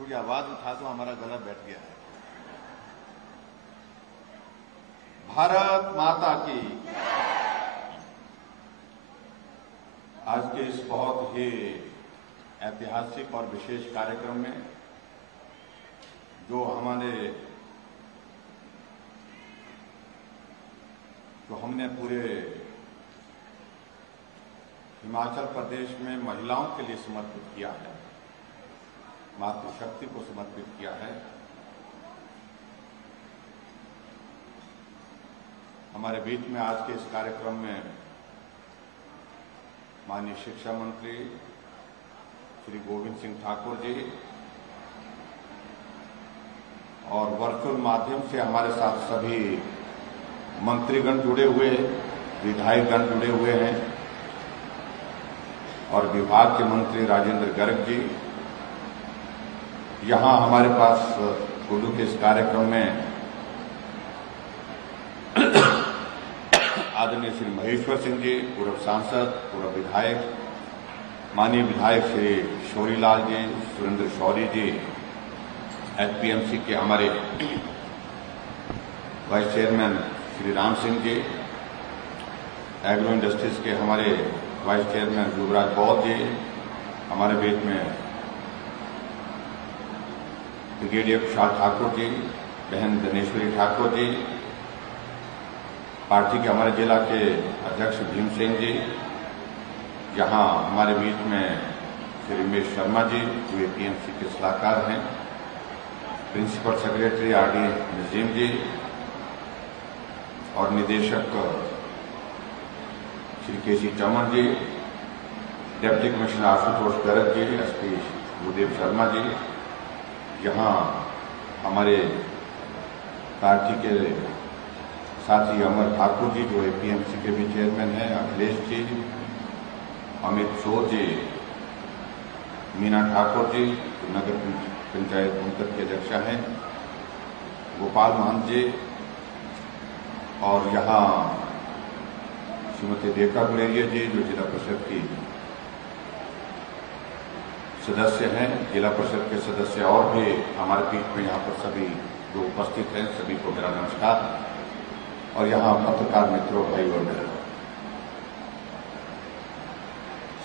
थोड़ी आवाज उठा दो, हमारा गला बैठ गया है। भारत माता की। आज के इस बहुत ही ऐतिहासिक और विशेष कार्यक्रम में जो हमने पूरे हिमाचल प्रदेश में महिलाओं के लिए समर्पित किया है, मातृशक्ति को समर्पित किया है। हमारे बीच में आज के इस कार्यक्रम में माननीय शिक्षा मंत्री श्री गोविंद सिंह ठाकुर जी और वर्चुअल माध्यम से हमारे साथ सभी मंत्रीगण जुड़े हुए, विधायकगण जुड़े हुए हैं और विभाग के मंत्री राजेंद्र गर्ग जी। यहां हमारे पास कुल्लू के इस कार्यक्रम में आदरणीय श्री महेश्वर सिंह जी, पूर्व सांसद, पूर्व विधायक, माननीय विधायक श्री शौरीलाल जी, सुरेंद्र शौरी जी, एचपीएमसी के हमारे vice chairman Shri Ram Singh ji, agro industries के हमारे वाइस चेयरमैन युवराज बौद्ध जी, हमारे बीच में ब्रिगेडियर कुशाल ठाकुर जी, बहन दिनेश्वरी ठाकुर जी, पार्टी के हमारे जिला के अध्यक्ष भीम सिंह जी, यहाँ हमारे बीच में श्री रमेश शर्मा जी जो एपीएमसी के सलाहकार हैं, प्रिंसिपल सेक्रेटरी आरडी नजीम जी और निदेशक श्री केसी चमन जी, deputy commissioner Ashutosh Garg ji, SP Bhudev Sharma ji, यहाँ हमारे पार्टी के साथी अमर ठाकुर जी जो एपीएमसी के भी चेयरमैन हैं, अखिलेश जी, अमित शोर जी, मीना ठाकुर जी नगर पंचायत परिषद के अध्यक्षा हैं, गोपाल महंत जी और यहाँ श्रीमती रेखा गुलेरिया जी जो जिला परिषद की सदस्य हैं, जिला परिषद के सदस्य और भी हमारे बीच में यहाँ पर सभी जो उपस्थित हैं सभी को मेरा नमस्कार। और यहाँ पत्रकार मित्रों, भाई और बहनों,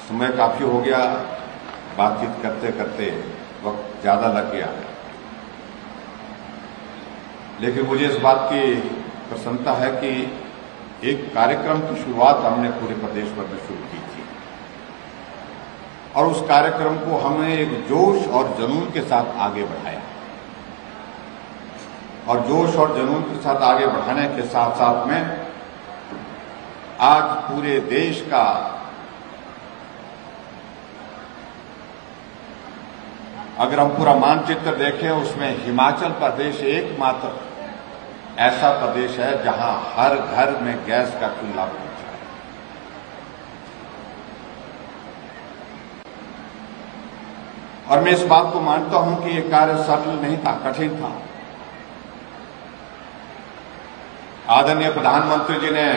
समय काफी हो गया, बातचीत करते करते वक्त ज्यादा लग गया, लेकिन मुझे इस बात की प्रसन्नता है कि एक कार्यक्रम की शुरुआत हमने पूरे प्रदेश भर में शुरू की थी और उस कार्यक्रम को हमने एक जोश और जुनून के साथ आगे बढ़ाया और जोश और जुनून के साथ आगे बढ़ाने के साथ साथ में आज पूरे देश का अगर हम पूरा मानचित्र देखें उसमें हिमाचल प्रदेश एकमात्र ऐसा प्रदेश है जहां हर घर में गैस का चूल्हा पहुंचा है। और मैं इस बात को मानता हूं कि यह कार्य सरल नहीं था, कठिन था। आदरणीय प्रधानमंत्री जी ने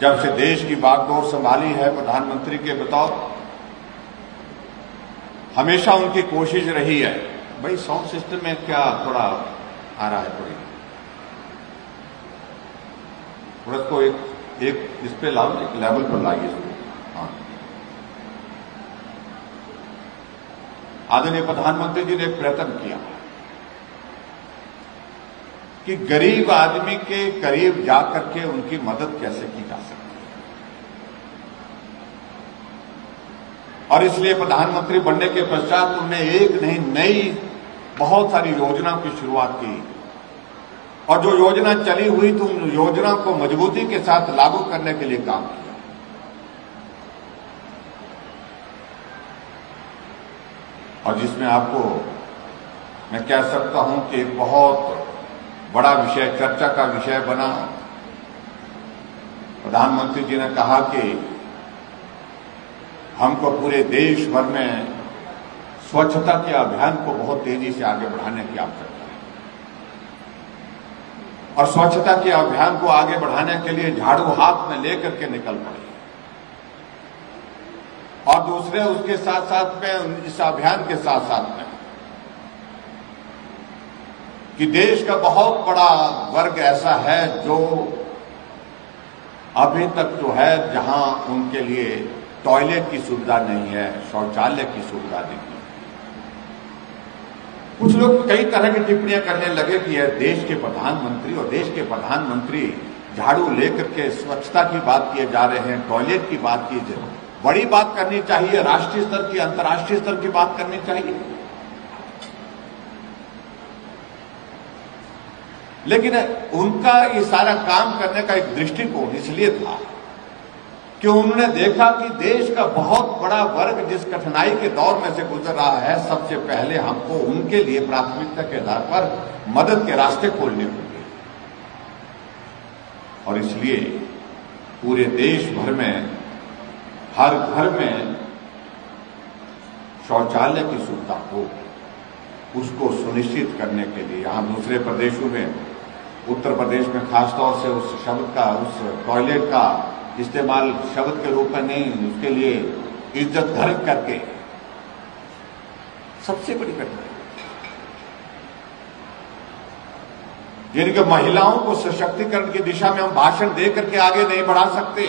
जब से देश की बागडोर संभाली है प्रधानमंत्री के बतौर, हमेशा उनकी कोशिश रही है, भाई साउंड सिस्टम में क्या थोड़ा आ रहा है, थोड़ा इसको एक इस पे लाओ, एक लेवल पर लाइए इसको। हाँ, आदरणीय प्रधानमंत्री जी ने एक प्रयत्न किया कि गरीब आदमी के करीब जाकर के उनकी मदद कैसे की जा सकती है, और इसलिए प्रधानमंत्री बनने के पश्चात उन्होंने एक नहीं नई बहुत सारी योजनाओं की शुरुआत की और जो योजना चली हुई थी उन योजना को मजबूती के साथ लागू करने के लिए काम किया। और जिसमें आपको मैं कह सकता हूं कि एक बहुत बड़ा विषय, चर्चा का विषय बना। प्रधानमंत्री जी ने कहा कि हमको पूरे देश भर में स्वच्छता के अभियान को बहुत तेजी से आगे बढ़ाने की आवश्यकता है और स्वच्छता के अभियान को आगे बढ़ाने के लिए झाड़ू हाथ में लेकर के निकल पड़े और दूसरे उसके साथ साथ में इस अभियान के साथ साथ में कि देश का बहुत बड़ा वर्ग ऐसा है जो अभी तक जो है जहां उनके लिए टॉयलेट की सुविधा नहीं है, शौचालय की सुविधा नहीं है। कुछ लोग कई तरह की टिप्पणियां करने लगे कि यह देश के प्रधानमंत्री और देश के प्रधानमंत्री झाड़ू लेकर के स्वच्छता की बात किए जा रहे हैं, टॉयलेट की बात की जाए, बड़ी बात करनी चाहिए, राष्ट्रीय स्तर की अंतर्राष्ट्रीय स्तर की बात करनी चाहिए। लेकिन उनका ये सारा काम करने का एक दृष्टिकोण इसलिए था कि उन्होंने देखा कि देश का बहुत बड़ा वर्ग जिस कठिनाई के दौर में से गुजर रहा है, सबसे पहले हमको उनके लिए प्राथमिकता के आधार पर मदद के रास्ते खोलने होंगे। और इसलिए पूरे देश भर में हर घर में शौचालय की सुविधा हो, उसको सुनिश्चित करने के लिए यहां दूसरे प्रदेशों में, उत्तर प्रदेश में खासतौर से उस शब्द का, उस टॉयलेट का इस्तेमाल शब्द के रूप में नहीं, उसके लिए इज्जत धर्म करके सबसे बड़ी घटना जिनके महिलाओं को सशक्तिकरण की दिशा में हम भाषण दे करके आगे नहीं बढ़ा सकते,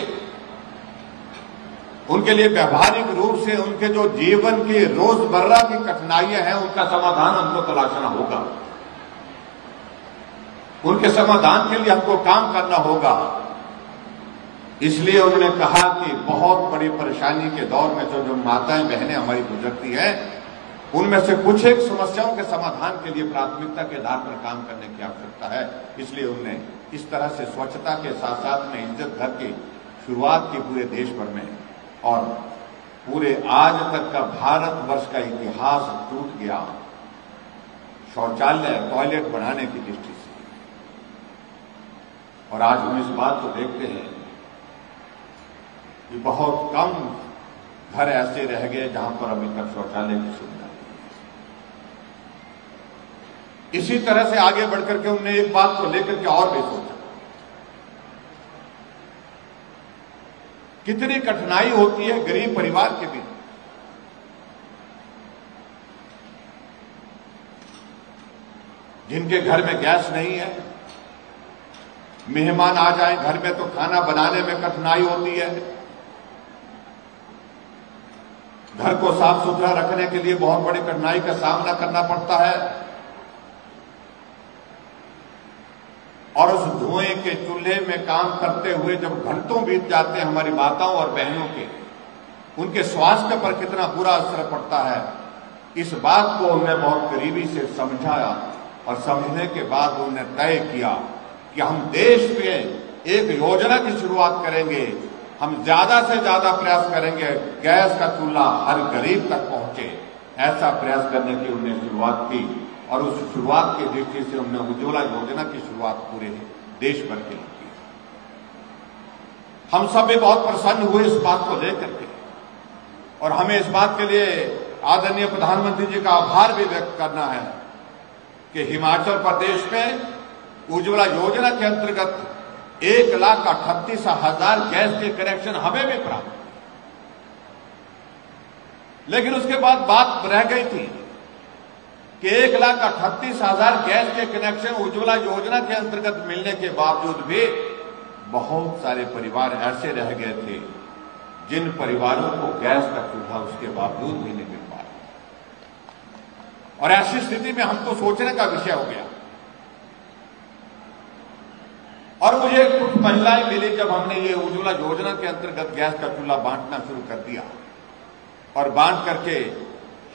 उनके लिए व्यवहारिक रूप से उनके जो जीवन की रोजमर्रा की कठिनाइयां हैं उनका समाधान हमको तलाशना होगा, उनके समाधान के लिए हमको काम करना होगा। इसलिए उन्होंने कहा कि बहुत बड़ी परेशानी के दौर में जो माताएं बहनें हमारी गुजरती हैं, उनमें से कुछ एक समस्याओं के समाधान के लिए प्राथमिकता के आधार पर काम करने की आवश्यकता है। इसलिए उन्होंने इस तरह से स्वच्छता के साथ साथ में इज्जत घर की शुरुआत की पूरे देश भर में, और पूरे आज तक का भारतवर्ष का इतिहास टूट गया शौचालय, टॉयलेट बनाने की दृष्टि से। और आज हम इस बात को देखते हैं कि बहुत कम घर ऐसे रह गए जहां पर अभी तक शौचालय की सुविधा नहीं। इसी तरह से आगे बढ़कर के उन्होंने एक बात को लेकर के और भी सोचा, कितनी कठिनाई होती है गरीब परिवार के बीच, जिनके घर में गैस नहीं है, मेहमान आ जाए घर में तो खाना बनाने में कठिनाई होती है, घर को साफ सुथरा रखने के लिए बहुत बड़ी कठिनाई का सामना करना पड़ता है, और उस धुएं के चूल्हे में काम करते हुए जब घंटों बीत जाते हैं हमारी माताओं और बहनों के, उनके स्वास्थ्य पर कितना बुरा असर पड़ता है, इस बात को उन्होंने बहुत करीबी से समझाया। और समझने के बाद उन्होंने तय किया कि हम देश में एक योजना की शुरुआत करेंगे, हम ज्यादा से ज्यादा प्रयास करेंगे गैस का चूल्हा हर गरीब तक पहुंचे, ऐसा प्रयास करने की उन्होंने शुरुआत की। और उस शुरुआत की दृष्टि से उन्होंने उज्ज्वला योजना की शुरुआत पूरे देश भर के लिए की। हम सब भी बहुत प्रसन्न हुए इस बात को लेकर के, और हमें इस बात के लिए आदरणीय प्रधानमंत्री जी का आभार भी व्यक्त करना है कि हिमाचल प्रदेश में उज्ज्वला योजना के अंतर्गत 1,38,000 गैस के कनेक्शन हमें भी प्राप्त। लेकिन उसके बाद बात रह गई थी कि 1,38,000 गैस के कनेक्शन उज्ज्वला योजना के अंतर्गत मिलने के बावजूद भी बहुत सारे परिवार ऐसे रह गए थे जिन परिवारों को गैस का चूल्हा उसके बावजूद भी नहीं मिल पा रहा। और ऐसी स्थिति में हमको सोचने का विषय हो गया। और मुझे कुछ महिलाएं मिली जब हमने ये उज्ज्वला योजना के अंतर्गत गैस का चूल्हा बांटना शुरू कर दिया, और बांट करके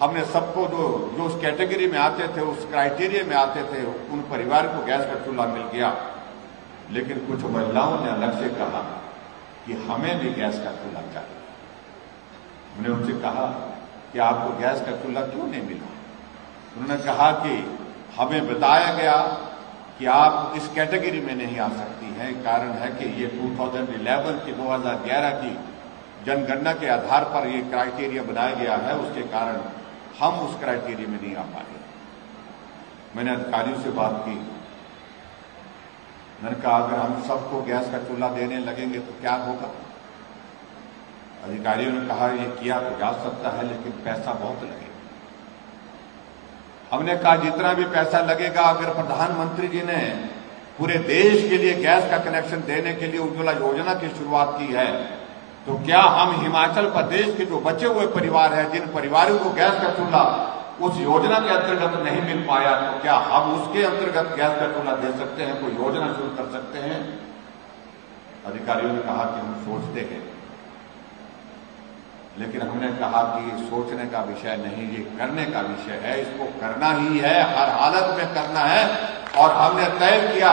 हमने सबको जो उस कैटेगरी में आते थे, उस क्राइटेरिया में आते थे, उन परिवार को गैस का चूल्हा मिल गया। लेकिन कुछ महिलाओं ने अलग से कहा कि हमें भी गैस का चूल्हा चाहिए। हमने उनसे कहा कि आपको गैस का चूल्हा क्यों नहीं मिला? उन्होंने कहा कि हमें बताया गया कि आप इस कैटेगरी में नहीं आ सकती हैं। कारण है कि ये 2011 की 2011 की जनगणना के आधार पर ये क्राइटेरिया बनाया गया है, उसके कारण हम उस क्राइटेरिया में नहीं आ पाए। मैंने अधिकारियों से बात की, मैंने कहा अगर हम सबको गैस का चूल्हा देने लगेंगे तो क्या होगा? अधिकारियों ने कहा ये किया तो जा सकता है, लेकिन पैसा बहुत लगेगा। हमने कहा जितना भी पैसा लगेगा, अगर प्रधानमंत्री जी ने पूरे देश के लिए गैस का कनेक्शन देने के लिए उज्ज्वला योजना की शुरुआत की है, तो क्या हम हिमाचल प्रदेश के जो बचे हुए परिवार हैं, जिन परिवारों को गैस का चूल्हा उस योजना के अंतर्गत नहीं मिल पाया, तो क्या हम उसके अंतर्गत गैस का चूल्हा दे सकते हैं, कोई योजना शुरू कर सकते हैं? अधिकारियों ने कहा कि हम सोचते हैं, लेकिन हमने कहा कि ये सोचने का विषय नहीं, ये करने का विषय है। इसको करना ही है, हर हालत में करना है। और हमने तय किया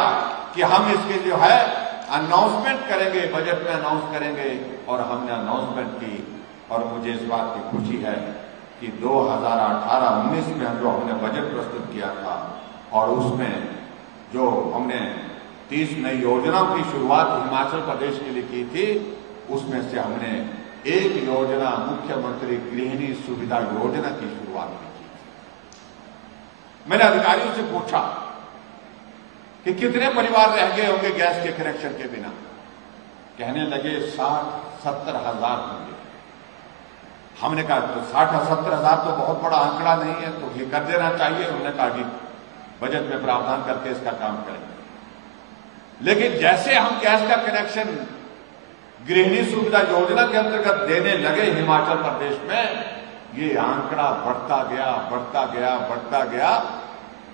कि हम इसके जो है अनाउंसमेंट करेंगे, बजट में अनाउंस करेंगे। और हमने अनाउंसमेंट की, और मुझे इस बात की खुशी है कि 2018-19 में जो हमने बजट प्रस्तुत किया था, और उसमें जो हमने 30 नई योजनाओं की शुरुआत हिमाचल प्रदेश के लिए की थी, उसमें से हमने एक योजना मुख्यमंत्री गृहिणी सुविधा योजना की शुरुआत की थी। मैंने अधिकारियों से पूछा कि कितने परिवार रह गए होंगे गैस के कनेक्शन के बिना। कहने लगे 60-70 हजार होंगे। हमने कहा तो 60-70 हजार तो बहुत बड़ा आंकड़ा नहीं है, तो ये कर देना चाहिए। उन्होंने कहा कि बजट में प्रावधान करके इसका काम करेंगे। लेकिन जैसे हम गैस का कनेक्शन गृहिणी सुविधा योजना के अंतर्गत देने लगे हिमाचल प्रदेश में, ये आंकड़ा बढ़ता गया, बढ़ता गया, बढ़ता गया।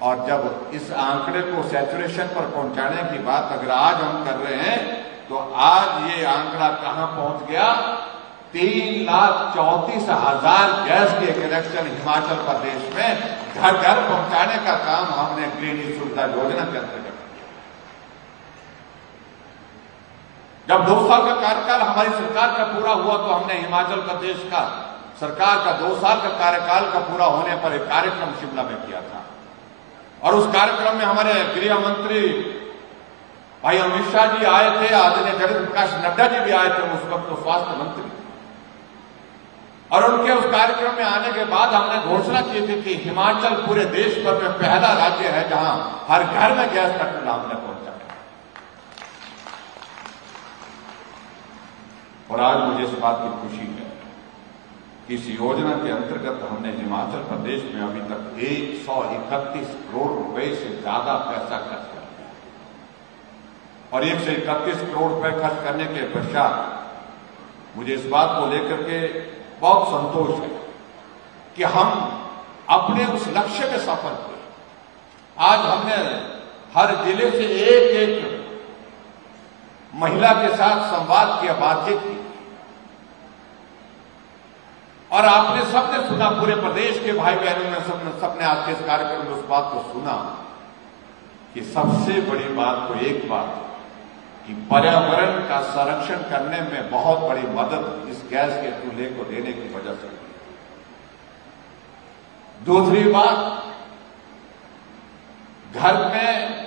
और जब इस आंकड़े को सैचुरेशन पर पहुंचाने की बात अगर आज हम कर रहे हैं, तो आज ये आंकड़ा कहां पहुंच गया? 3,34,000 गैस के कनेक्शन हिमाचल प्रदेश में घर घर पहुंचाने का काम हमने गृहिणी सुविधा योजना के अंतर्गत। जब 2 साल का कार्यकाल हमारी सरकार का पूरा हुआ, तो हमने हिमाचल प्रदेश का सरकार का 2 साल का कार्यकाल का पूरा होने पर एक कार्यक्रम शिमला में किया था। और उस कार्यक्रम में हमारे गृह मंत्री भाई अमित शाह जी आए थे, आदरणीय जगत प्रकाश नड्डा जी भी आए थे, उस वक्त तो स्वास्थ्य मंत्री। और उनके उस कार्यक्रम में आने के बाद हमने घोषणा की थी कि हिमाचल पूरे देश भर में पहला राज्य है जहां हर घर में गैस का चूल्हा हमने पहुंचाया। और आज मुझे इस बात की खुशी है कि इस योजना के अंतर्गत हमने हिमाचल प्रदेश में अभी तक 131 करोड़ रुपए से ज्यादा पैसा खर्च कर दिया। और 131 करोड़ रुपए खर्च करने के पश्चात मुझे इस बात को लेकर के बहुत संतोष है कि हम अपने उस लक्ष्य में सफल हुए। आज हमने हर जिले से एक महिला के साथ संवाद किया, बातचीत की। और आपने सबने सुना, पूरे प्रदेश के भाई बहनों ने सबने आज के इस कार्यक्रम में उस बात को सुना कि सबसे बड़ी बात तो एक बात कि पर्यावरण का संरक्षण करने में बहुत बड़ी मदद इस गैस के चूल्हे को देने की वजह से। दूसरी बात, घर में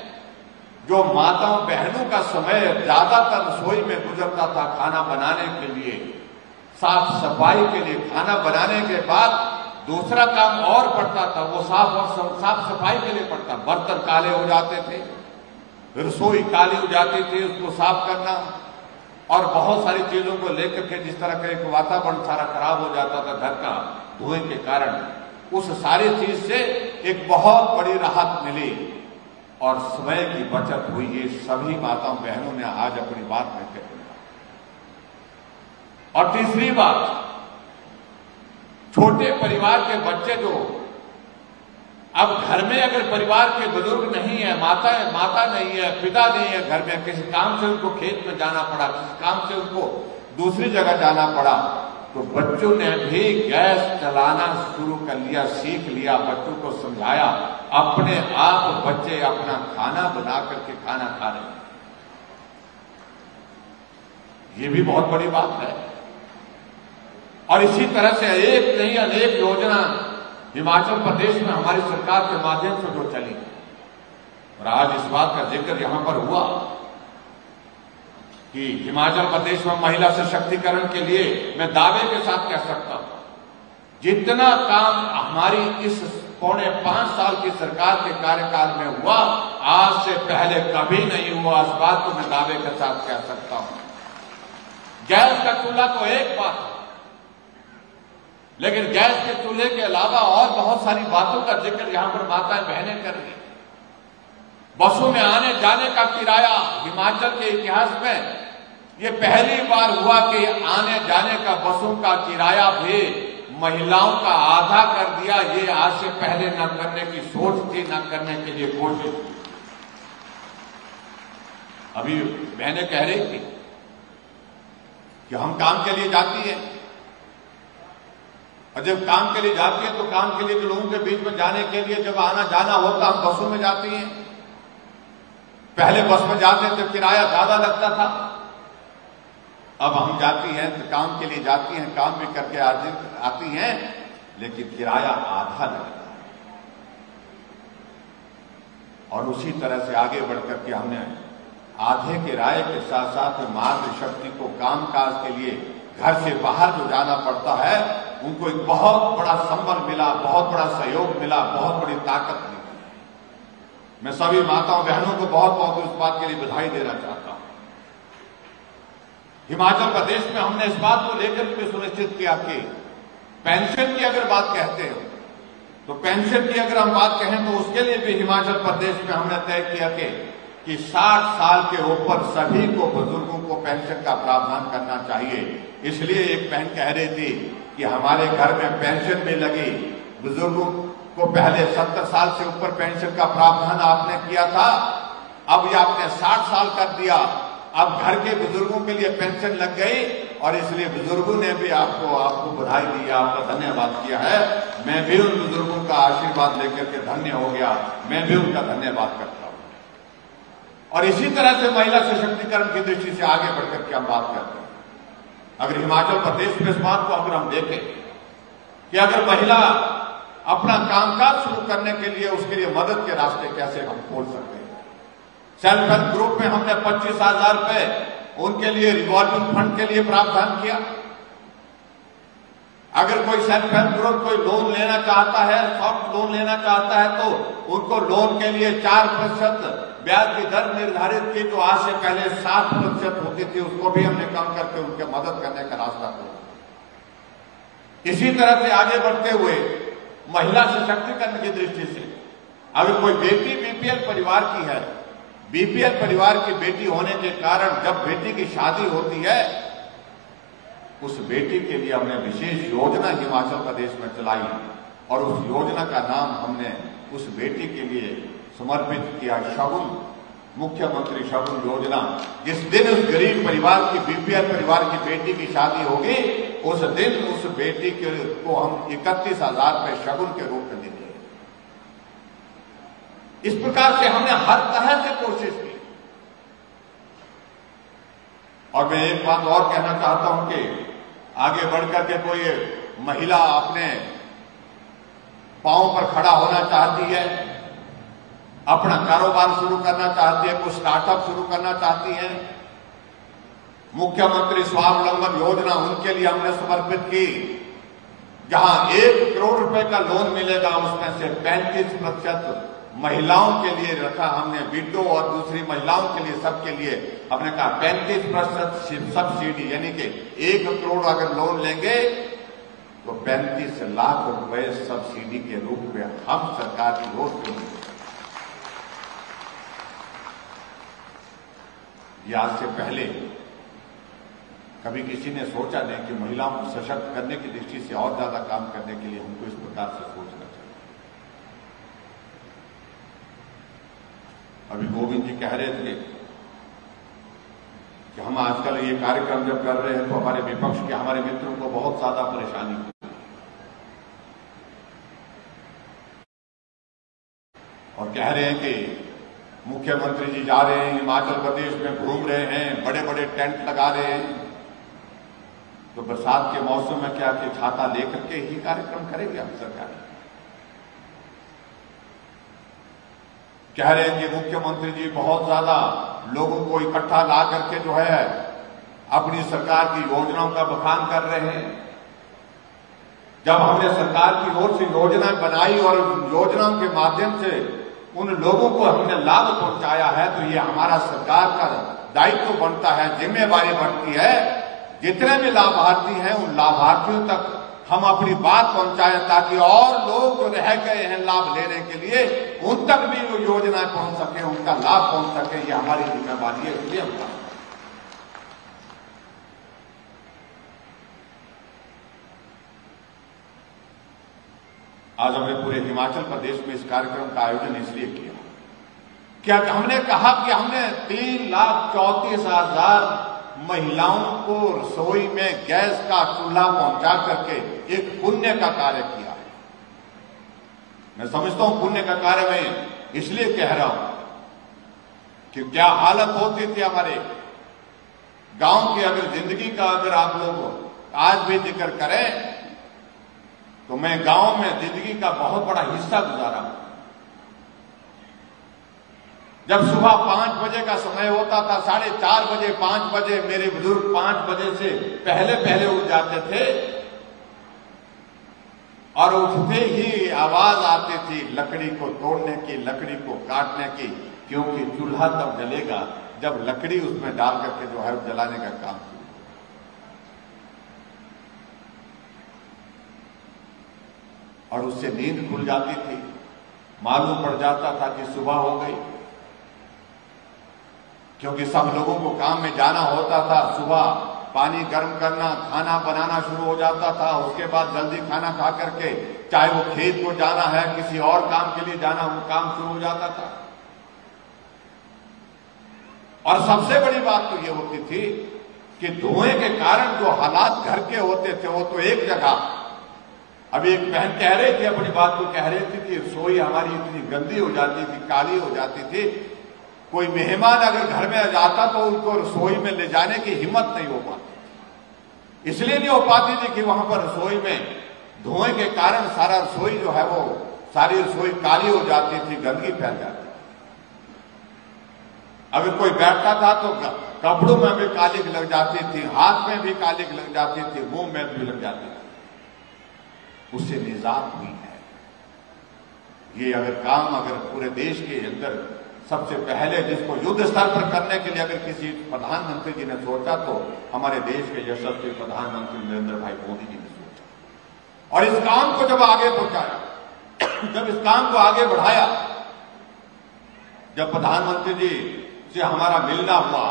जो माताओं बहनों का समय ज्यादातर रसोई में गुजरता था खाना बनाने के लिए, साफ सफाई के लिए, खाना बनाने के बाद दूसरा काम और पड़ता था, वो साफ सफाई के लिए पड़ता। बर्तन काले हो जाते थे, रसोई काली हो जाती थी, उसको साफ करना, और बहुत सारी चीजों को लेकर के जिस तरह का एक वातावरण सारा खराब हो जाता था घर का धुएं के कारण, उस सारी चीज से एक बहुत बड़ी राहत मिली और समय की बचत हुई। ये सभी माताओं बहनों ने आज अपनी बात में कही। और तीसरी बात, छोटे परिवार के बच्चे जो अब घर में अगर परिवार के बुजुर्ग नहीं है, माता नहीं है, पिता नहीं है घर में, किसी काम से उनको खेत में जाना पड़ा, किसी काम से उनको दूसरी जगह जाना पड़ा, तो बच्चों ने भी गैस चलाना शुरू कर लिया, सीख लिया, बच्चों को समझाया, अपने आप बच्चे अपना खाना बना करके खाना खा रहे हैं। ये भी बहुत बड़ी बात है। और इसी तरह से एक नहीं अनेक योजना हिमाचल प्रदेश में हमारी सरकार के माध्यम से जो चली, और आज इस बात का जिक्र यहां पर हुआ कि हिमाचल प्रदेश में महिला सशक्तिकरण के लिए मैं दावे के साथ कह सकता हूं, जितना काम हमारी इस 4.5 साल की सरकार के कार्यकाल में हुआ, आज से पहले कभी नहीं हुआ। इस बात को मैं दावे के साथ कह सकता हूं। गैस का चूल्हा तो एक बात है, लेकिन गैस के चूल्हे के अलावा और बहुत सारी बातों का जिक्र यहां पर माताएं बहनें कर रही। बसों में आने जाने का किराया हिमाचल के इतिहास में ये पहली बार हुआ कि आने जाने का बसों का किराया भी महिलाओं का आधा कर दिया। ये आज से पहले न करने की सोच थी, न करने के लिए कोशिश थी। अभी बहनें कह रही थी कि हम काम के लिए जाती है, और जब काम के लिए जाती है तो काम के लिए लोगों के बीच में जाने के लिए जब आना जाना होता हम बसों में जाती हैं। पहले बस में जाते तो किराया ज्यादा लगता था, अब हम जाती हैं तो काम के लिए जाती हैं, काम भी करके आती हैं, लेकिन किराया आधा लगता है। और उसी तरह से आगे बढ़कर के हमने आधे किराए के साथ साथ मातृशक्ति को कामकाज के लिए घर से बाहर जो जाना पड़ता है उनको एक बहुत बड़ा संबल मिला, बहुत बड़ा सहयोग मिला, बहुत बड़ी ताकत मिली। मैं सभी माताओं बहनों को बहुत बहुत इस बात के लिए बधाई देना चाहता हूं। हिमाचल प्रदेश में हमने इस बात को लेकर के सुनिश्चित किया कि पेंशन की अगर बात कहते हो तो पेंशन की अगर हम बात कहें तो उसके लिए भी हिमाचल प्रदेश में हमने तय किया कि 60 साल के ऊपर सभी को बुजुर्गों को पेंशन का प्रावधान करना चाहिए। इसलिए एक बहन कह रही थी कि हमारे घर में पेंशन भी लगी, बुजुर्गों को पहले 70 साल से ऊपर पेंशन का प्रावधान आपने किया था, अब ये आपने 60 साल कर दिया, अब घर के बुजुर्गों के लिए पेंशन लग गई, और इसलिए बुजुर्गों ने भी आपको बधाई दी, आपका धन्यवाद किया है। मैं भी उन बुजुर्गों का आशीर्वाद लेकर के धन्य हो गया, मैं भी उनका धन्यवाद करता हूं। और इसी तरह से महिला सशक्तिकरण की दृष्टि से आगे बढ़कर के हम बात करते हैं। अगर हिमाचल प्रदेश में इस बात को अगर हम देखें कि अगर महिला अपना कामकाज शुरू करने के लिए उसके लिए मदद के रास्ते कैसे हम खोल सकते हैं। सेल्फ हेल्प ग्रुप में हमने 25,000 रुपए उनके लिए रिवॉल्विंग फंड के लिए प्रावधान किया। अगर कोई सेल्फ हेल्प ग्रुप कोई लोन लेना चाहता है, सॉफ्ट लोन लेना चाहता है, तो उनको लोन के लिए 4% ब्याज की दर निर्धारित की, जो आज से पहले 7% होती थी, उसको भी हमने कम करके उनके मदद करने का रास्ता खोला। इसी तरह से आगे बढ़ते हुए महिला सशक्तिकरण की दृष्टि से अगर कोई बेटी बीपीएल परिवार की है, बीपीएल परिवार की बेटी होने के कारण जब बेटी की शादी होती है, उस बेटी के लिए हमने विशेष योजना हिमाचल प्रदेश में चलाई, और उस योजना का नाम हमने उस बेटी के लिए समर्पित किया शगुन, मुख्यमंत्री शगुन योजना। जिस दिन उस गरीब परिवार की बीपीएल परिवार की बेटी की शादी होगी, उस दिन उस बेटी को हम 31,000 रुपए शगुन के रूप में देंगे। इस प्रकार से हमने हर तरह से कोशिश की। और मैं एक बात और कहना चाहता हूं कि आगे बढ़कर के कोई महिला अपने पांव पर खड़ा होना चाहती है, अपना कारोबार शुरू करना चाहती है, कुछ स्टार्टअप शुरू करना चाहती है, मुख्यमंत्री स्वावलंबन योजना उनके लिए हमने समर्पित की, जहां 1 करोड़ रुपए का लोन मिलेगा, उसमें से 35% महिलाओं के लिए रखा हमने, विडो और दूसरी महिलाओं के लिए, सबके लिए हमने कहा 35% सब्सिडी, यानी कि 1 करोड़ अगर लोन लेंगे तो 35 लाख रुपए सब्सिडी के रूप में हम सरकार की ओर से देंगे। ये आज से पहले कभी किसी ने सोचा नहीं कि महिलाओं को सशक्त करने की दृष्टि से और ज्यादा काम करने के लिए हमको इस प्रकार से सोचना चाहिए। अभी गोविंद जी कह रहे थे कि हम आजकल ये कार्यक्रम जब कर रहे हैं तो हमारे विपक्ष के हमारे मित्रों को बहुत ज्यादा परेशानी होती है, और कह रहे हैं कि मुख्यमंत्री जी जा रहे हैं हिमाचल प्रदेश में, घूम रहे हैं, बड़े बड़े टेंट लगा रहे हैं, तो बरसात के मौसम में क्या कि छाता लेकर के ही कार्यक्रम करेगी हम सरकार। कह रहे हैं कि मुख्यमंत्री जी बहुत ज्यादा लोगों को इकट्ठा ला करके जो है अपनी सरकार की योजनाओं का बखान कर रहे हैं। जब हमने सरकार की ओर से योजनाएं बनाई और योजनाओं के माध्यम से उन लोगों को हमने लाभ पहुंचाया है, तो ये हमारा सरकार का दायित्व बनता है, जिम्मेवारी बनती है, जितने भी लाभार्थी हैं उन लाभार्थियों तक हम अपनी बात पहुंचाएं ताकि और लोग जो रह गए हैं लाभ लेने के लिए उन तक भी वो योजना पहुंच सके, उनका लाभ पहुंच सके। ये हमारी जिम्मेदारी है, इसलिए हम आज हमने पूरे हिमाचल प्रदेश में इस कार्यक्रम का आयोजन इसलिए किया। क्या हमने कहा कि हमने 3,34,000 महिलाओं को रसोई में गैस का चूल्हा पहुंचा करके एक पुण्य का कार्य किया है। मैं समझता हूं पुण्य का कार्य मैं इसलिए कह रहा हूं कि क्या हालत होती थी हमारे गांव की। अगर जिंदगी का अगर आप लोग आज भी जिक्र करें तो मैं गांव में जिंदगी का बहुत बड़ा हिस्सा गुजारा हूं। जब सुबह 5 बजे का समय होता था, 4:30 बजे, 5 बजे मेरे बुजुर्ग 5 बजे से पहले उठ जाते थे और उठते ही आवाज आती थी लकड़ी को तोड़ने की, लकड़ी को काटने की, क्योंकि चूल्हा तब जलेगा जब लकड़ी उसमें डाल करके जो है जलाने का काम शुरू। और उससे नींद खुल जाती थी, मालूम पड़ जाता था कि सुबह हो गई, क्योंकि सब लोगों को काम में जाना होता था। सुबह पानी गर्म करना, खाना बनाना शुरू हो जाता था। उसके बाद जल्दी खाना खा करके चाहे वो खेत को जाना है, किसी और काम के लिए जाना, वो काम शुरू हो जाता था। और सबसे बड़ी बात तो ये होती थी कि धुएं के कारण जो हालात घर के होते थे वो तो एक जगह। अभी एक बहन कह रही थी, अपनी बात को कह रही थी कि रसोई हमारी इतनी गंदी हो जाती थी, काली हो जाती थी, कोई मेहमान अगर घर में आता तो उनको रसोई में ले जाने की हिम्मत नहीं हो पाती। इसलिए नहीं हो पाती थी कि वहां पर रसोई में धुएं के कारण सारा रसोई जो है वो सारी रसोई काली हो जाती थी, गंदगी फैल जाती थी। अगर कोई बैठता था तो कपड़ों में भी कालिक लग जाती थी, हाथ में भी कालिक लग जाती थी, मुंह में भी लग जाती थी। उससे निजात हुई है। ये अगर काम अगर पूरे देश के अंदर सबसे पहले जिसको युद्ध स्तर पर करने के लिए अगर किसी प्रधानमंत्री जी ने सोचा तो हमारे देश के यशस्वी प्रधानमंत्री नरेंद्र भाई मोदी जी ने सोचा। और इस काम को जब आगे पहुंचाया, जब इस काम को आगे बढ़ाया, जब प्रधानमंत्री जी से हमारा मिलना हुआ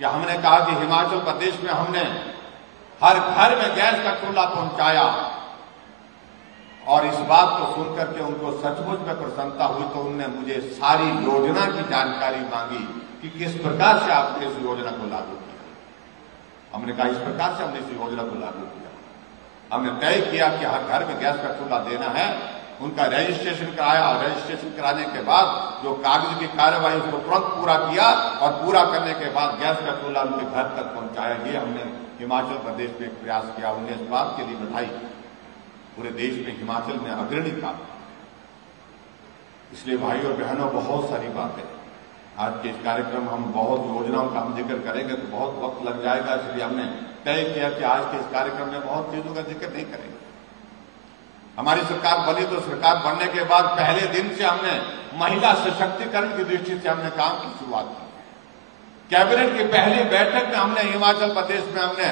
कि हमने कहा कि हिमाचल प्रदेश में हमने हर घर में गैस का चूल्हा पहुंचाया, और इस बात को सुनकर के उनको सचमुच में प्रसन्नता हुई तो उन्होंने मुझे सारी योजना की जानकारी मांगी कि किस प्रकार से आपने इस योजना को लागू किया। हमने कहा इस प्रकार से हमने इस योजना को लागू किया। हमने तय किया कि हर घर में गैस का चूल्हा देना है। उनका रजिस्ट्रेशन कराया और रजिस्ट्रेशन कराने के बाद जो कागज की कार्रवाई उसको तुरंत पूरा किया और पूरा करने के बाद गैस का चूल्हा उनके घर तक पहुंचाया। ये हमने हिमाचल प्रदेश में एक प्रयास किया। उन्हें इस बात के लिए बधाई। पूरे देश में हिमाचल में अग्रणी काम। इसलिए भाई और बहनों, बहुत सारी बातें आज के इस कार्यक्रम हम बहुत योजनाओं का हम जिक्र करेंगे तो बहुत वक्त लग जाएगा। इसलिए हमने तय किया कि आज के इस कार्यक्रम में बहुत चीजों का जिक्र नहीं करेंगे। हमारी सरकार बनी तो सरकार बनने के बाद पहले दिन से हमने महिला सशक्तिकरण की दृष्टि से हमने काम की शुरुआत की। कैबिनेट की पहली बैठक में हमने हिमाचल प्रदेश में हमने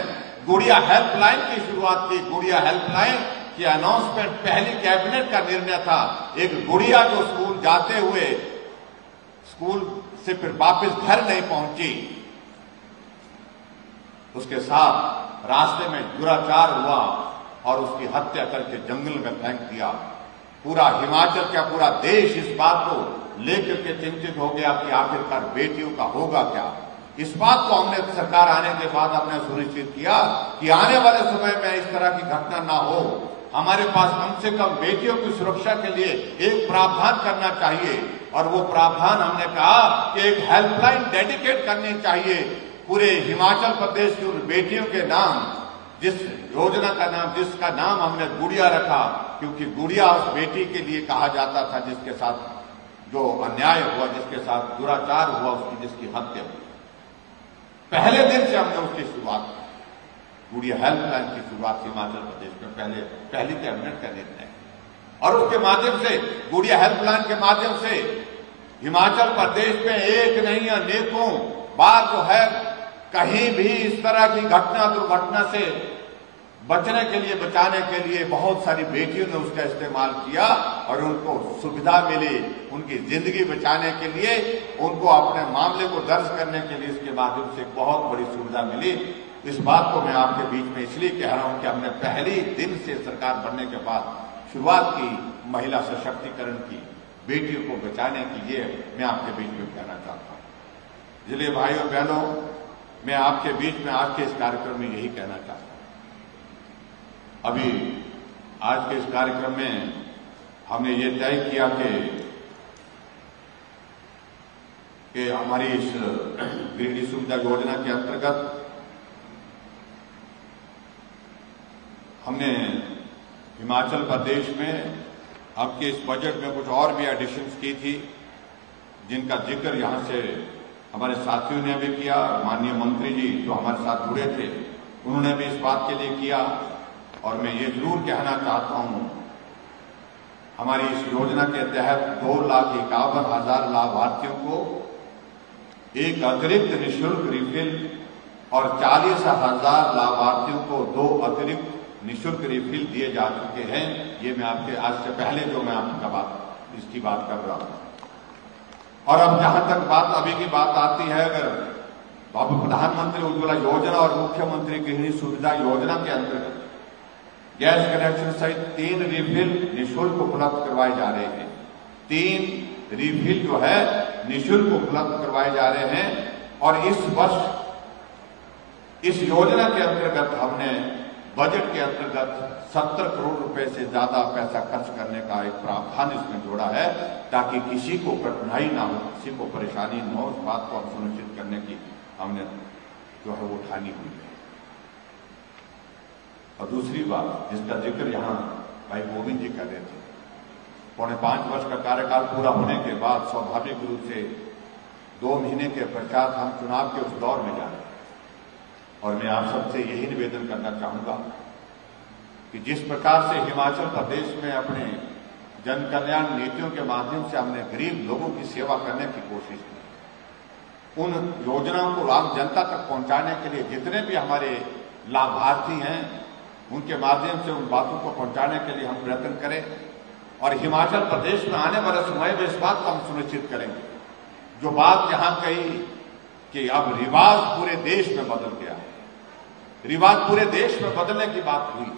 गुड़िया हेल्पलाइन की शुरुआत की। गुड़िया हेल्पलाइन की अनाउंसमेंट पहली कैबिनेट का निर्णय था। एक गुड़िया जो स्कूल जाते हुए स्कूल से फिर वापस घर नहीं पहुंची, उसके साथ रास्ते में दुराचार हुआ और उसकी हत्या करके जंगल में फेंक दिया। पूरा हिमाचल क्या पूरा देश इस बात को लेकर के चिंतित हो गया कि आखिरकार बेटियों का होगा क्या। इस बात को हमने सरकार आने के बाद हमने सुनिश्चित किया कि आने वाले समय में इस तरह की घटना ना हो। हमारे पास कम से कम बेटियों की सुरक्षा के लिए एक प्रावधान करना चाहिए और वो प्रावधान हमने कहा कि एक हेल्पलाइन डेडिकेट करनी चाहिए पूरे हिमाचल प्रदेश की उन बेटियों के नाम, जिस योजना का नाम, जिसका नाम हमने गुड़िया रखा, क्योंकि गुड़िया उस बेटी के लिए कहा जाता था जिसके साथ जो अन्याय हुआ, जिसके साथ दुराचार हुआ, उसकी जिसकी हत्या हुई। पहले दिन से हमने उसकी शुरुआत की। गुड़िया हेल्पलाइन की शुरुआत हिमाचल प्रदेश में पहली कैबिनेट का निर्णय और उसके माध्यम से गुड़िया हेल्पलाइन के माध्यम से हिमाचल प्रदेश में एक नहीं अनेकों बार जो है कहीं भी इस तरह की घटना दुर्घटना से बचने के लिए, बचाने के लिए बहुत सारी बेटियों ने उसका इस्तेमाल किया और उनको सुविधा मिली, उनकी जिंदगी बचाने के लिए, उनको अपने मामले को दर्ज करने के लिए इसके माध्यम से बहुत बड़ी सुविधा मिली। इस बात को मैं आपके बीच में इसलिए कह रहा हूं कि हमने पहले दिन से सरकार बनने के बाद शुरुआत की महिला सशक्तिकरण की, बेटियों को बचाने की। ये मैं आपके बीच में कहना चाहता हूं। जिले भाइयों बहनों, मैं आपके बीच में आज के इस कार्यक्रम में यही कहना चाहता हूं। अभी आज के इस कार्यक्रम में हमने ये तय किया कि हमारी इस गृहिणी सुविधा योजना के अंतर्गत हमने हिमाचल प्रदेश में अब के इस बजट में कुछ और भी एडिशंस की थी, जिनका जिक्र यहां से हमारे साथियों ने भी किया। माननीय मंत्री जी जो हमारे साथ जुड़े थे उन्होंने भी इस बात के लिए किया। और मैं ये जरूर कहना चाहता हूं, हमारी इस योजना के तहत 2,51,000 लाभार्थियों को एक अतिरिक्त निःशुल्क रिफिल और 40,000 लाभार्थियों को 2 अतिरिक्त निःशुल्क रिफिल दिए जा चुके हैं। ये मैं आपके आज से पहले जो मैं आपका इसकी बात कर रहा हूं। और अब जहां तक बात अभी की बात आती है, अगर अब प्रधानमंत्री उज्ज्वला योजना और मुख्यमंत्री गृहिणी सुविधा योजना के अंतर्गत गैस कनेक्शन सहित 3 रिफिल निःशुल्क उपलब्ध करवाए जा रहे हैं। 3 रिफिल जो है निःशुल्क उपलब्ध करवाए जा रहे हैं। और इस वर्ष इस योजना के अंतर्गत हमने बजट के अंतर्गत 70 करोड़ रुपए से ज्यादा पैसा खर्च करने का एक प्रावधान इसमें जोड़ा है, ताकि किसी को कठिनाई ना हो, किसी को परेशानी न हो। उस बात को हम सुनिश्चित करने की हमने जो है वो उठानी हुई है। और दूसरी बात जिसका जिक्र यहाँ भाई गोविंद जी कर रहे थे, 4.5 वर्ष का कार्यकाल पूरा होने के बाद स्वाभाविक रूप से 2 महीने के पश्चात हम चुनाव के उस दौर में जा रहे हैं। और मैं आप सबसे यही निवेदन करना चाहूंगा कि जिस प्रकार से हिमाचल प्रदेश में अपने जन कल्याण नीतियों के माध्यम से हमने गरीब लोगों की सेवा करने की कोशिश की, उन योजनाओं को आम जनता तक पहुंचाने के लिए जितने भी हमारे लाभार्थी हैं उनके माध्यम से उन बातों को पहुंचाने के लिए हम प्रयत्न करें। और हिमाचल प्रदेश में आने वाले समय में इस बात को हम सुनिश्चित करेंगे, जो बात यहां कही कि अब रिवाज पूरे देश में बदल गया है, रिवाज पूरे देश में बदलने की बात हुई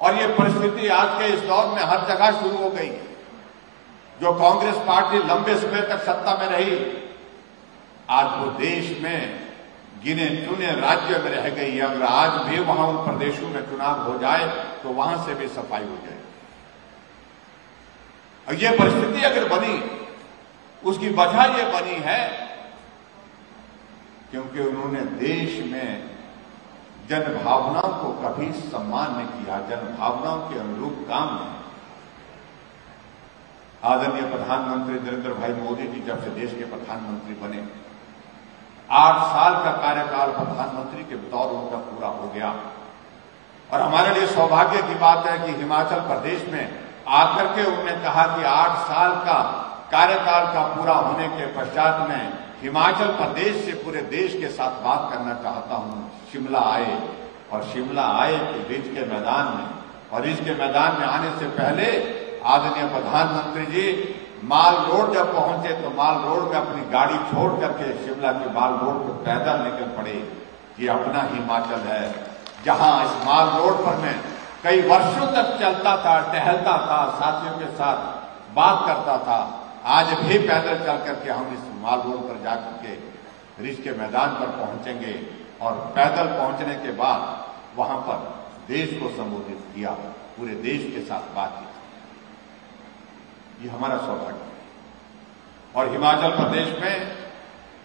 और ये परिस्थिति आज के इस दौर में हर जगह शुरू हो गई। जो कांग्रेस पार्टी लंबे समय तक सत्ता में रही, आज वो देश में गिने चुने राज्य में रह गई है। अगर आज भी वहां उन प्रदेशों में चुनाव हो जाए तो वहां से भी सफाई हो जाए। और ये परिस्थिति अगर बनी, उसकी वजह ये बनी है क्योंकि उन्होंने देश में जन भावनाओं को कभी सम्मान नहीं किया, जन भावनाओं के अनुरूप काम नहीं। आदरणीय प्रधानमंत्री नरेंद्र भाई मोदी जी जब से देश के प्रधानमंत्री बने, 8 साल का कार्यकाल प्रधानमंत्री के बतौर उनका पूरा हो गया। और हमारे लिए सौभाग्य की बात है कि हिमाचल प्रदेश में आकर के उन्होंने कहा कि 8 साल का कार्यकाल का पूरा होने के पश्चात में हिमाचल प्रदेश से पूरे देश के साथ बात करना चाहता हूं। शिमला आए और शिमला आए कि रिज के मैदान में, और रिज के मैदान में आने से पहले आदरणीय प्रधानमंत्री जी माल रोड जब पहुंचे तो माल रोड में अपनी गाड़ी छोड़ करके शिमला की माल रोड पर पैदल निकल पड़े। ये अपना हिमाचल है जहां इस माल रोड पर मैं कई वर्षों तक चलता था, टहलता था, साथियों के साथ बात करता था। आज भी पैदल चल करके हम इस माल रोड पर जाकर के रिज के मैदान पर पहुंचेंगे और पैदल पहुंचने के बाद वहां पर देश को संबोधित किया, पूरे देश के साथ बात की। ये हमारा सौभाग्य है। और हिमाचल प्रदेश में,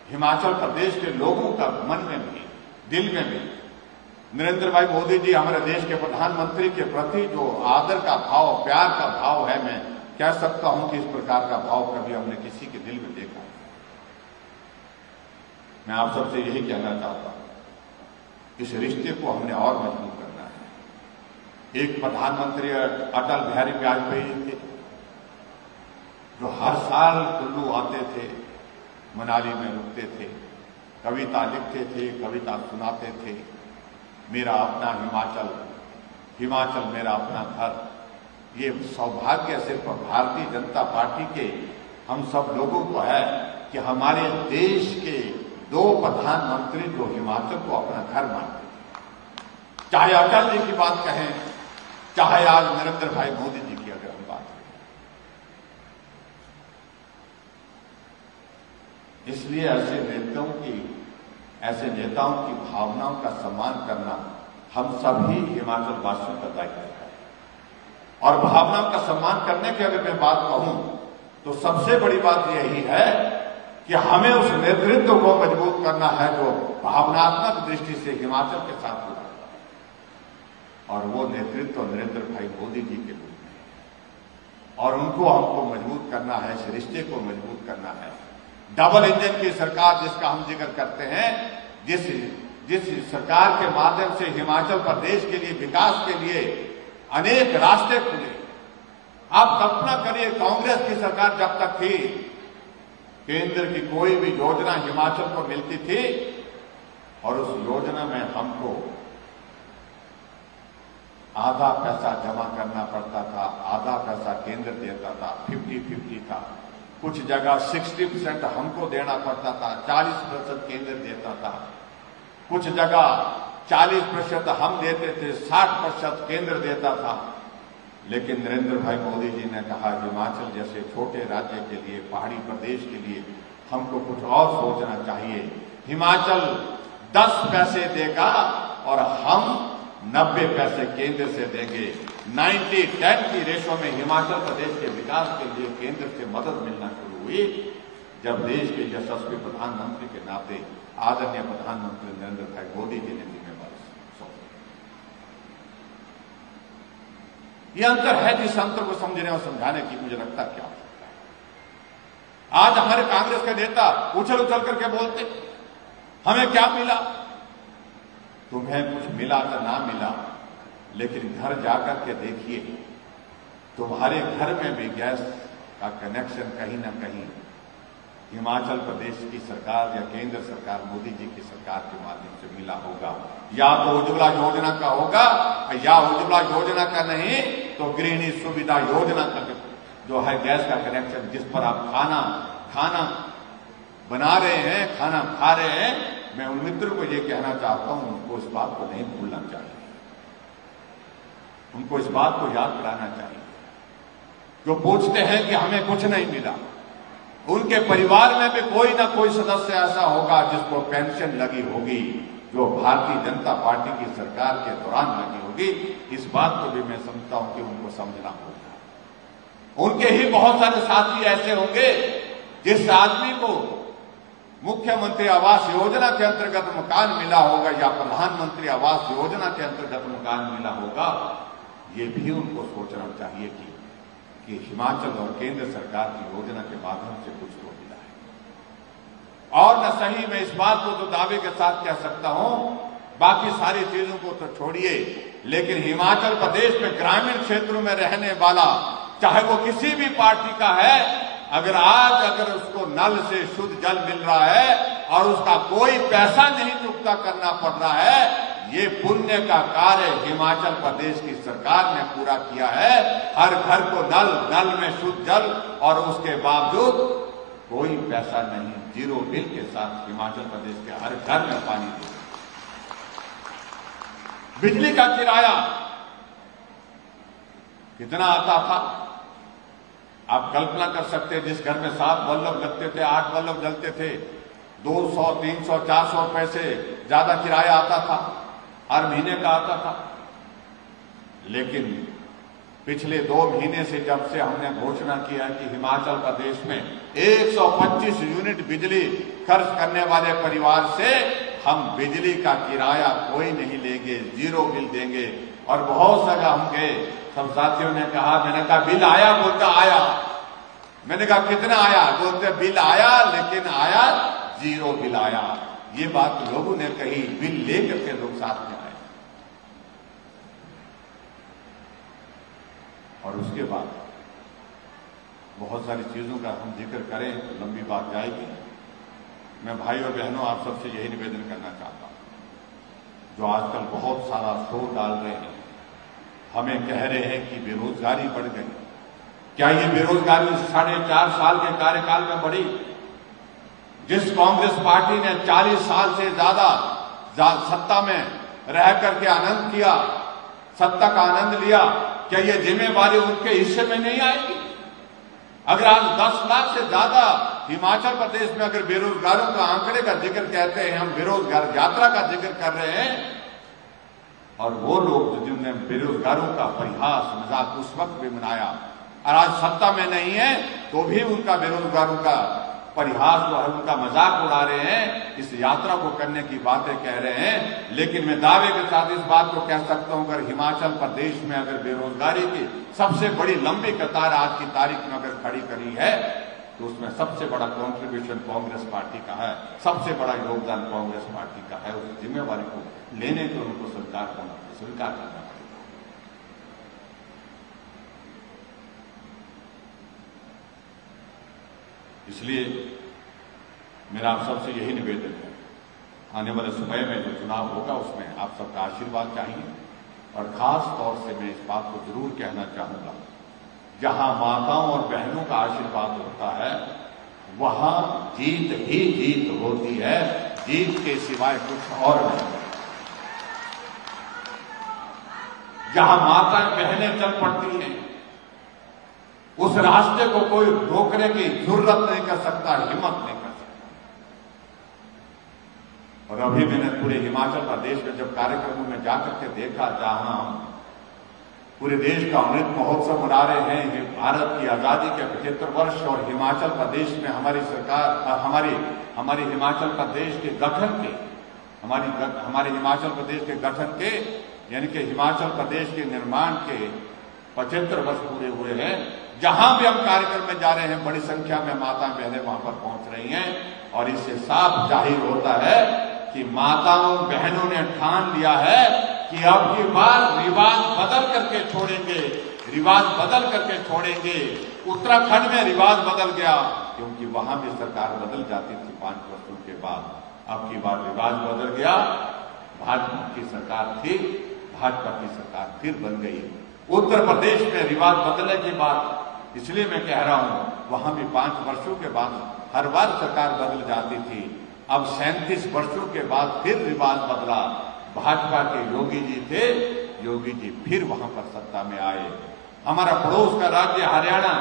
हिमाचल प्रदेश के लोगों का मन में भी, दिल में भी नरेंद्र भाई मोदी जी हमारे देश के प्रधानमंत्री के प्रति जो आदर का भाव, प्यार का भाव है, मैं कह सकता हूं कि इस प्रकार का भाव कभी हमने किसी के दिल में देखा। मैं आप सबसे यही कहना चाहता हूं, इस रिश्ते को हमने और मजबूत करना है। एक प्रधानमंत्री अटल बिहारी वाजपेयी जी थे जो हर साल कुल्लू आते थे, मनाली में रुकते थे, कविता लिखते थे, कविता सुनाते थे, मेरा अपना हिमाचल, हिमाचल मेरा अपना घर। ये सौभाग्य सिर्फ भारतीय जनता पार्टी के हम सब लोगों को है कि हमारे देश के 2 प्रधानमंत्री जो हिमाचल को अपना घर मानते हैं। चाहे अटल जी की बात कहें, चाहे आज नरेंद्र भाई मोदी जी की अगर हम बात करें, इसलिए ऐसे नेताओं की भावनाओं का सम्मान करना हम सभी हिमाचल वासियों का दायित्व है। और भावनाओं का सम्मान करने की अगर मैं बात कहूं तो सबसे बड़ी बात यही है कि हमें उस नेतृत्व को मजबूत करना है जो भावनात्मक दृष्टि से हिमाचल के साथ जुड़ा है। और वो नेतृत्व नरेंद्र भाई मोदी जी के रूप में, और उनको हमको मजबूत करना है, इस रिश्ते को मजबूत करना है। डबल इंजन की सरकार जिसका हम जिक्र करते हैं, जिस सरकार के माध्यम से हिमाचल प्रदेश के लिए, विकास के लिए अनेक रास्ते खुले। आप कल्पना करिए, कांग्रेस की सरकार जब तक थी, केंद्र की कोई भी योजना हिमाचल को मिलती थी और उस योजना में हमको आधा पैसा जमा करना पड़ता था, आधा पैसा केंद्र देता था, 50-50 था। कुछ जगह 60% हमको देना पड़ता था, 40% केंद्र देता था। कुछ जगह 40% हम देते थे, 60% केंद्र देता था। लेकिन नरेंद्र भाई मोदी जी ने कहा, हिमाचल जैसे छोटे राज्य के लिए, पहाड़ी प्रदेश के लिए हमको कुछ और सोचना चाहिए। हिमाचल 10 पैसे देगा और हम 90 पैसे केंद्र से देंगे। 90-10 की रेशो में हिमाचल प्रदेश के विकास के लिए केंद्र से मदद मिलना शुरू हुई, जब देश के यशस्वी प्रधानमंत्री के नाते आदरणीय प्रधानमंत्री नरेंद्र भाई मोदी जी ने जिम्मेवारी सौंपी। यह अंतर है जिस अंतर को समझने और समझाने की मुझे लगता क्या हो सकता है। आज हमारे कांग्रेस के नेता उछल उछल करके बोलते, हमें क्या मिला? तुम्हें कुछ मिला तो ना मिला, लेकिन घर जाकर के देखिए, तुम्हारे घर में भी गैस का कनेक्शन कहीं ना कहीं हिमाचल प्रदेश की सरकार या केंद्र सरकार मोदी जी की सरकार के माध्यम से मिला होगा। या तो उज्ज्वला योजना का होगा, या उज्ज्वला योजना का नहीं तो गृहिणी सुविधा योजना का जो है गैस का कनेक्शन, जिस पर आप खाना बना रहे हैं, खाना खा रहे हैं। मैं उन मित्रों को ये कहना चाहता हूं, उनको इस बात को नहीं भूलना चाहिए, उनको इस बात को याद कराना चाहिए। जो पूछते हैं कि हमें कुछ नहीं मिला, उनके परिवार में भी कोई ना कोई सदस्य ऐसा होगा जिसको पेंशन लगी होगी, जो भारतीय जनता पार्टी की सरकार के दौरान लगी होगी। इस बात को भी मैं समझता हूं कि उनको समझना होगा। उनके ही बहुत सारे साथी ऐसे होंगे जिस आदमी को मुख्यमंत्री आवास योजना के अंतर्गत मकान मिला होगा या प्रधानमंत्री आवास योजना के अंतर्गत मकान मिला होगा। ये भी उनको सोचना चाहिए कि हिमाचल और केंद्र सरकार की योजना के माध्यम से कुछ तो मिला है। और न सही मैं इस बात को तो दावे के साथ कह सकता हूं, बाकी सारी चीजों को तो छोड़िए, लेकिन हिमाचल प्रदेश में ग्रामीण क्षेत्रों में रहने वाला, चाहे वो किसी भी पार्टी का है, अगर उसको नल से शुद्ध जल मिल रहा है और उसका कोई पैसा नहीं चुकता करना पड़ रहा है, ये पुण्य का कार्य हिमाचल प्रदेश की सरकार ने पूरा किया है। हर घर को नल में शुद्ध जल, और उसके बावजूद कोई पैसा नहीं, 0 बिल के साथ हिमाचल प्रदेश के हर घर में पानी दिया। बिजली का किराया कितना आता था आप कल्पना कर सकते हैं। जिस घर में 7 बल्ब लगते थे, 8 बल्ब जलते थे, 200, 300, 400 रुपए से ज्यादा किराया आता था, हर महीने का आता था। लेकिन पिछले 2 महीने से जब से हमने घोषणा किया कि हिमाचल प्रदेश में 125 यूनिट बिजली खर्च करने वाले परिवार से हम बिजली का किराया कोई नहीं लेंगे, 0 बिल देंगे। और बहुत जगह हम गए, सब साथियों ने कहा, मैंने कहा बिल आया? बोलता आया। मैंने कहा कितना आया? बोलते बिल आया, लेकिन आया 0 बिल आया। ये बात लोगों ने कही, बिल लेकर के लोग साथ में आए। और उसके बाद बहुत सारी चीजों का हम जिक्र करें तो लंबी बात जाएगी। मैं भाई और बहनों आप सबसे यही निवेदन करना चाहता हूं, जो आजकल बहुत सारा शोर डाल रहे हैं, हमें कह रहे हैं कि बेरोजगारी बढ़ गई। क्या ये बेरोजगारी 4.5 साल के कार्यकाल में बढ़ी? जिस कांग्रेस पार्टी ने 40 साल से ज्यादा सत्ता में रह करके आनंद किया, सत्ता का आनंद लिया, क्या ये जिम्मेवारी उनके हिस्से में नहीं आएगी? अगर आज 10 लाख से ज्यादा हिमाचल प्रदेश में अगर बेरोजगारों का आंकड़े का जिक्र कहते हैं, हम बेरोजगार यात्रा का जिक्र कर रहे हैं, और वो लोग जिन्होंने बेरोजगारों का परिहास मजाक उस वक्त भी मनाया और आज सत्ता में नहीं है तो भी उनका बेरोजगारों का परिहास जो है उनका मजाक उड़ा रहे हैं, इस यात्रा को करने की बातें कह रहे हैं। लेकिन मैं दावे के साथ इस बात को कह सकता हूं, अगर हिमाचल प्रदेश में अगर बेरोजगारी की सबसे बड़ी लंबी कतार आज की तारीख में अगर खड़ी करी है तो उसमें सबसे बड़ा कॉन्ट्रीब्यूशन कांग्रेस पार्टी का है, सबसे बड़ा योगदान कांग्रेस पार्टी का है। उस जिम्मेवारी को लेने को उनको स्वीकार करना पड़ेगा। इसलिए मेरा आप सबसे यही निवेदन है, आने वाले समय में जो चुनाव होगा उसमें आप सबका आशीर्वाद चाहिए। और खास तौर से मैं इस बात को जरूर कहना चाहूंगा, जहां माताओं और बहनों का आशीर्वाद होता है वहां जीत ही जीत होती है, जीत के सिवाय कुछ और नहीं। जहां माताएं बहनें चल पड़ती हैं उस रास्ते को कोई रोकने की जरूरत नहीं कर सकता, हिम्मत नहीं कर सकता। और अभी मैंने पूरे हिमाचल प्रदेश में जब कार्यक्रमों में जाकर के देखा, जहां पूरे देश का अमृत महोत्सव मना रहे हैं, भारत की आजादी के 75 वर्ष, और हिमाचल प्रदेश में हमारी सरकार हमारी हिमाचल प्रदेश के गठन के हमारे हिमाचल प्रदेश के गठन के यानी कि हिमाचल प्रदेश के निर्माण के 75 वर्ष पूरे हुए हैं। जहां भी हम कार्यक्रम में जा रहे हैं बड़ी संख्या में माताएं बहनें वहां पर पहुंच रही हैं, और इससे साफ जाहिर होता है कि माताओं बहनों ने ठान लिया है कि अब की बार रिवाज बदल करके छोड़ेंगे, रिवाज बदल करके छोड़ेंगे। उत्तराखंड में रिवाज बदल गया क्योंकि वहां भी सरकार बदल जाती थी 5 वर्षों के बाद, अब की बार रिवाज बदल गया, भाजपा की सरकार थी, भाजपा की सरकार फिर बन गई। उत्तर प्रदेश में रिवाज बदलने के बाद, इसलिए मैं कह रहा हूं, वहां भी 5 वर्षों के बाद हर बार सरकार बदल जाती थी, अब 37 वर्षों के बाद फिर रिवाज बदला। भाजपा के योगी जी थे, योगी जी फिर वहां पर सत्ता में आए। हमारा पड़ोस का राज्य हरियाणा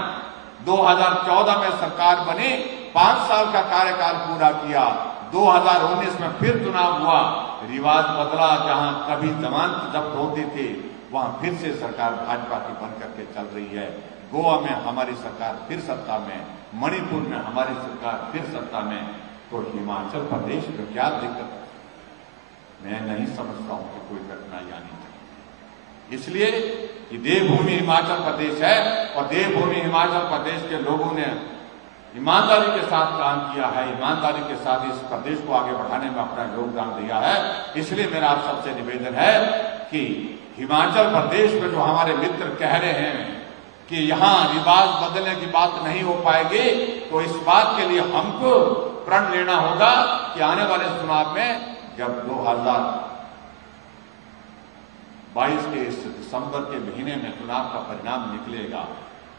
2014 में सरकार बनी, 5 साल का कार्यकाल पूरा किया, 2019 में फिर चुनाव हुआ, रिवाज बदला। जहां कभी जमानत जब्त होती थी वहां फिर से सरकार भाजपा की बन करके चल रही है। गोवा में हमारी सरकार फिर सत्ता में, मणिपुर में हमारी सरकार फिर सत्ता में, तो हिमाचल प्रदेश में क्या दिक्कत है? मैं नहीं समझता हूं कि कोई घटना आनी चाहिए। इसलिए कि देवभूमि हिमाचल प्रदेश है और देवभूमि हिमाचल प्रदेश के लोगों ने ईमानदारी के साथ काम किया है, ईमानदारी के साथ इस प्रदेश को आगे बढ़ाने में अपना योगदान दिया है। इसलिए मेरा आप सबसे निवेदन है कि हिमाचल प्रदेश में जो हमारे मित्र कह रहे हैं कि यहां रिवाज बदलने की बात नहीं हो पाएगी, तो इस बात के लिए हमको प्रण लेना होगा कि आने वाले चुनाव में जब 2022 के इस दिसंबर के महीने में चुनाव का परिणाम निकलेगा,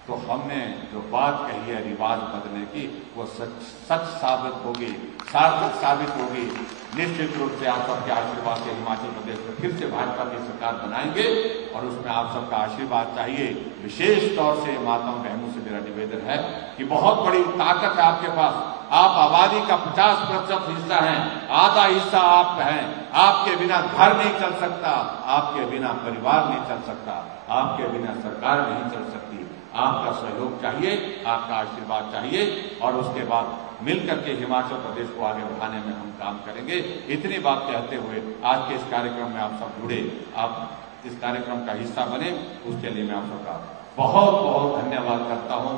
तो हमने जो बात कही है रिवाज बदलने की, वो सच साबित होगी, सार्थक साबित होगी। निश्चित रूप से आप सबके आशीर्वाद से हिमाचल प्रदेश में फिर से भाजपा की सरकार बनाएंगे और उसमें आप सबका आशीर्वाद चाहिए। विशेष तौर से माताओं बहनों से मेरा निवेदन है कि बहुत बड़ी ताकत है आपके पास, आप आबादी का 50% हिस्सा हैं, आधा हिस्सा आप हैं। आपके बिना घर नहीं चल सकता, आपके बिना परिवार नहीं चल सकता, आपके बिना सरकार नहीं चल सकती। आपका सहयोग चाहिए, आपका आशीर्वाद चाहिए, और उसके बाद मिलकर के हिमाचल प्रदेश को आगे बढ़ाने में हम काम करेंगे। इतनी बात कहते हुए आज के इस कार्यक्रम में आप सब जुड़े, आप इस कार्यक्रम का हिस्सा बने, उसके लिए मैं आप सबका बहुत बहुत धन्यवाद करता हूं।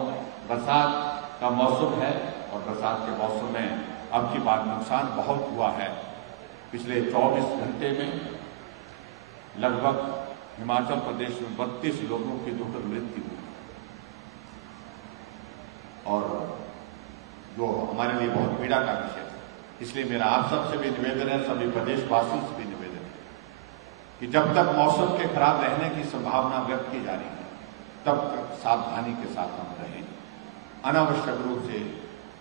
बरसात का मौसम है और बरसात के मौसम में अब की बार नुकसान बहुत हुआ है। पिछले 24 घंटे में लगभग हिमाचल प्रदेश में 32 लोगों की दुखद मृत्यु हुई, और जो हमारे लिए बहुत पीड़ा का विषय है। इसलिए मेरा आप सबसे भी निवेदन है, सभी प्रदेशवासियों से भी निवेदन है कि जब तक मौसम के खराब रहने की संभावना व्यक्त की जा रही है तब तक सावधानी के साथ हम रहें, अनावश्यक रूप से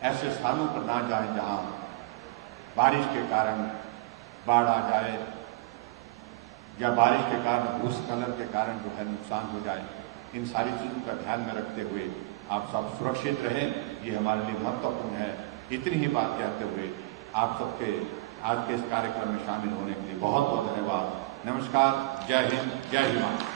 ऐसे स्थानों पर ना जाएं जहां बारिश के कारण बाढ़ आ जाए या बारिश के कारण भूस्खलन के कारण जो है नुकसान हो जाए। इन सारी चीजों का ध्यान में रखते हुए आप सब सुरक्षित रहें, ये हमारे लिए महत्वपूर्ण है। इतनी ही बात कहते हुए आप सबके आज के इस कार्यक्रम में शामिल होने के लिए बहुत बहुत धन्यवाद। नमस्कार, जय हिंद, जय हिमाचल।